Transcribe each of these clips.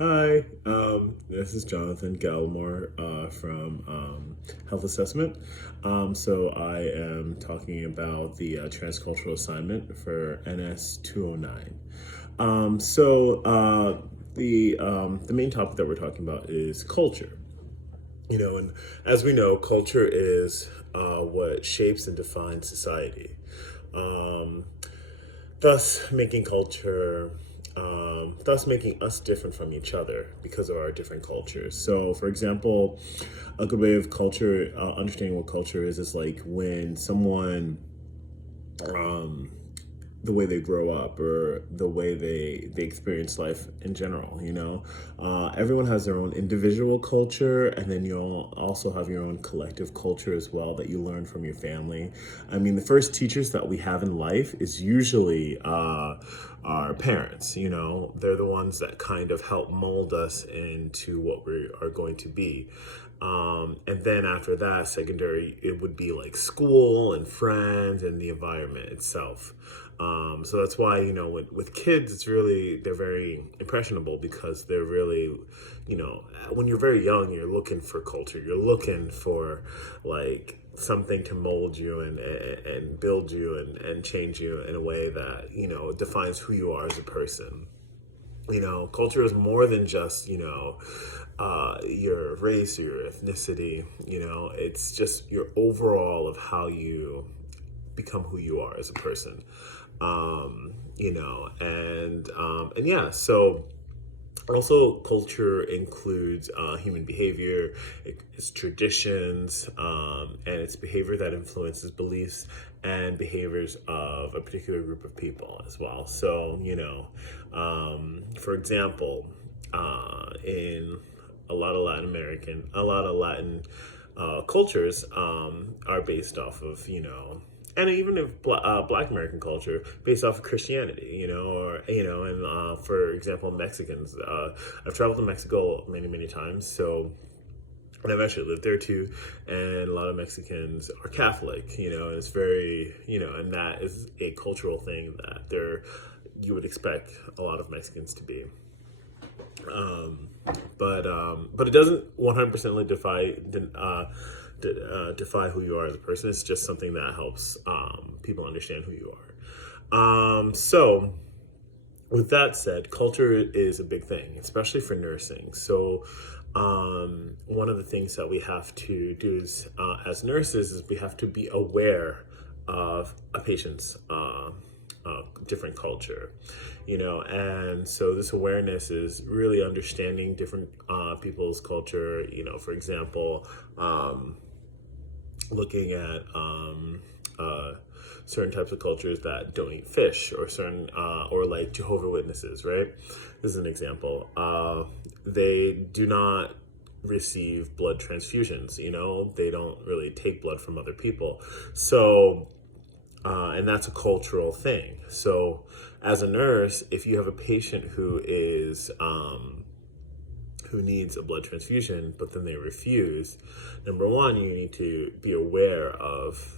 Hi, this is Jonathan Gallimore from Health Assessment. So I am talking about the Transcultural Assignment for NS 209. The main topic that we're talking about is culture. And as we know, culture is what shapes and defines society. Um, thus making culture thus making us different from each other because of our different cultures. So for example, a good way of culture understanding what culture is like when someone um, the way they grow up or the way they experience life in general. Everyone has their own individual culture, and then you'll also have your own collective culture as well that you learn from your family. I mean, the first teachers that we have in life is usually our parents. They're the ones that kind of help mold us into what we are going to be. And then after that, secondary, it would be like school and friends and the environment itself. So that's why, with kids, they're very impressionable because they're really, when you're very young, you're looking for culture. You're looking for like something to mold you and build you and change you in a way that, defines who you are as a person. Culture is more than just, your race or your ethnicity. It's just your overall of how you become who you are as a person. And yeah, so also culture includes human behavior, its traditions, and its behavior that influences beliefs and behaviors of a particular group of people as well. So, for example, in a lot of Latin cultures are based off of, and even if Black American culture based off of Christianity, and for example, Mexicans. I've traveled to Mexico many, many times, so and I've actually lived there too. And a lot of Mexicans are Catholic, and it's very, and that is a cultural thing that you would expect a lot of Mexicans to be. Um, but it doesn't 100% defy who you are as a person. It's just something that helps people understand who you are. So, with that said, culture is a big thing, especially for nursing. So, one of the things that we have to do is, as nurses, is we have to be aware of a patient's different culture, and so this awareness is really understanding different people's culture. For example, looking at certain types of cultures that don't eat fish, or certain or like Jehovah Witnesses, right? This is an example. They do not receive blood transfusions. They don't really take blood from other people. So and that's a cultural thing. So as a nurse, if you have a patient who needs a blood transfusion, but then they refuse, number one, you need to be aware of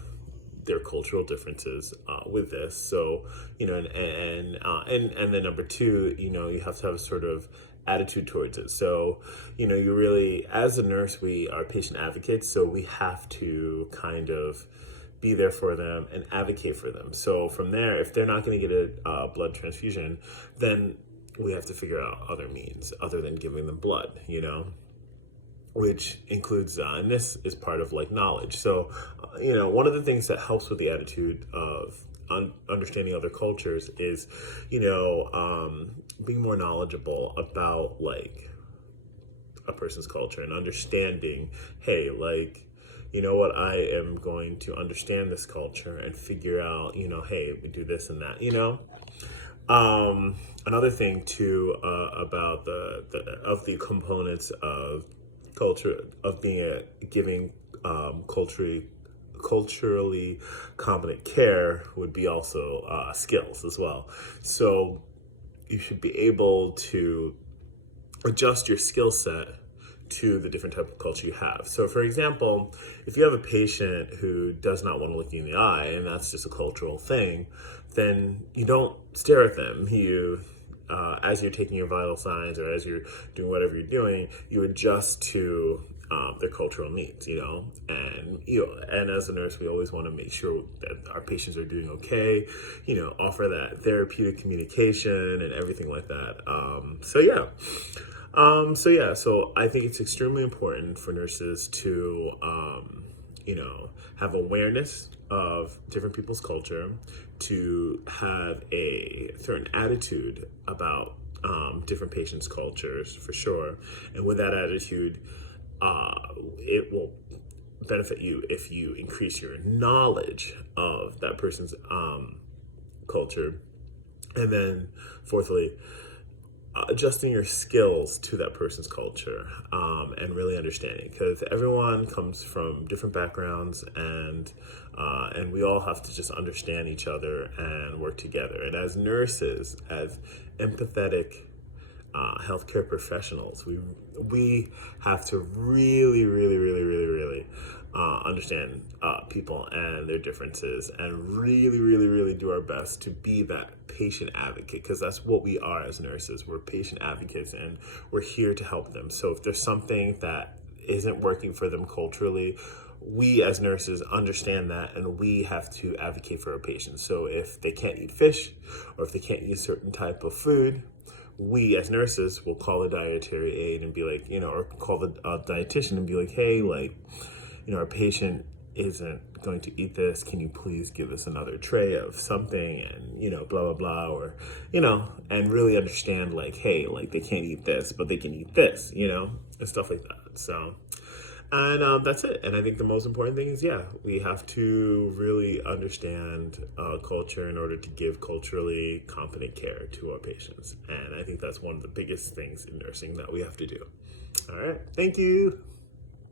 their cultural differences with this. So, and then number two, you have to have a sort of attitude towards it. So, you really, as a nurse, we are patient advocates. So we have to kind of be there for them and advocate for them. So from there, if they're not going to get a blood transfusion, then we have to figure out other means other than giving them blood, which includes, and this is part of like knowledge. So, one of the things that helps with the attitude of understanding other cultures is, being more knowledgeable about like a person's culture and understanding, hey, like, I am going to understand this culture and figure out, hey, we do this and that, Another thing too about the components of culture of being giving culturally competent care would be also skills as well. So you should be able to adjust your skill set to the different type of culture you have. So for example, if you have a patient who does not want to look you in the eye, and that's just a cultural thing, then you don't stare at them. You as you're taking your vital signs or as you're doing whatever you're doing, you adjust to their cultural needs, and as a nurse, we always want to make sure that our patients are doing okay, offer that therapeutic communication and everything like that. So I think it's extremely important for nurses to, have awareness of different people's culture, to have a certain attitude about different patients' cultures, for sure. And with that attitude, it will benefit you if you increase your knowledge of that person's culture. And then, fourthly, adjusting your skills to that person's culture, and really understanding, because everyone comes from different backgrounds, and we all have to just understand each other and work together. And as nurses, as empathetic healthcare professionals, we have to really, really, really, really, really understand people and their differences, and really, really, really do our best to be that patient advocate, because that's what we are as nurses. We're patient advocates, and we're here to help them. So if there's something that isn't working for them culturally, we as nurses understand that, and we have to advocate for our patients. So if they can't eat fish, or if they can't eat a certain type of food, we as nurses will call a dietary aide and be like, or call the dietitian and be like, hey, our patient isn't going to eat this. Can you please give us another tray of something, and, blah, blah, blah, or, and really understand, hey, they can't eat this, but they can eat this, and stuff like that. So, and that's it. And I think the most important thing is, we have to really understand culture in order to give culturally competent care to our patients. And I think that's one of the biggest things in nursing that we have to do. All right. Thank you.